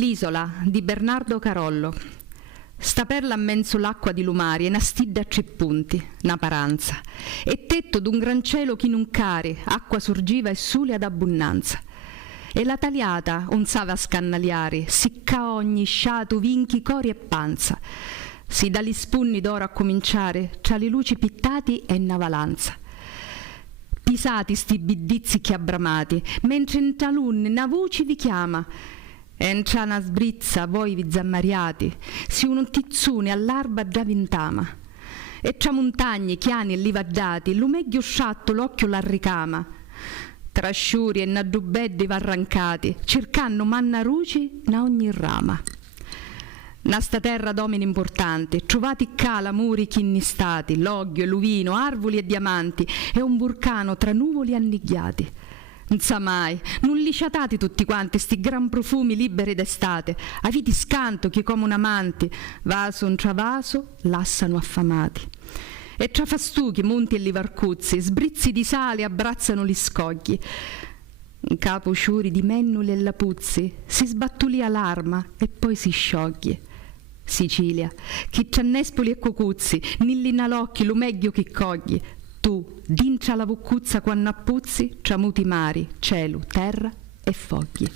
L'isola di Bernardo Carollo. Sta perla in mezzo l'acqua di lumari e nastidda a 3 punti, na paranza, e tetto d'un gran cielo chi non cari, acqua sorgiva e sole ad abbondanza. E la taliata un sava scannaliari, sicca ogni sciato vinchi cori e panza. Si dagli spunni d'oro a cominciare, c'ha le luci pittati e navalanza. Pisati sti bidizzi chiabbramati, mentre in talun na voce vi chiama. E c'ha una sbrizza voi vi zammariati, si un tizzone all'arba già vintama. E c'ha montagne, chiani e livaggiati, l'umeghio sciatto l'occhio la ricama. Tra sciuri e naddubeddi varrancati, cercando manna ruci na ogni rama. Nasta terra d'omini importanti, trovati cala muri chinnistati, loghio e luvino, arvoli e diamanti, e un vulcano tra nuvoli annighiati. Nsa mai, non lisciatati tutti quanti sti gran profumi liberi d'estate, aviti scanto chi come un amanti, vaso in travaso, lassano affamati. E tra fastuchi, monti e livarcuzzi, sbrizzi di sale abbrazzano gli scogli. In capo sciuri di mennuli e lapuzzi, si sbattulia l'arma e poi si scioglie. Sicilia, chi c'ha nespoli e cocuzzi, nilli nalocchi, lumeghio chi cogli. Tu, dincia la vuccuzza quando appuzzi, c'ha muti mari, cielo, terra e fogli.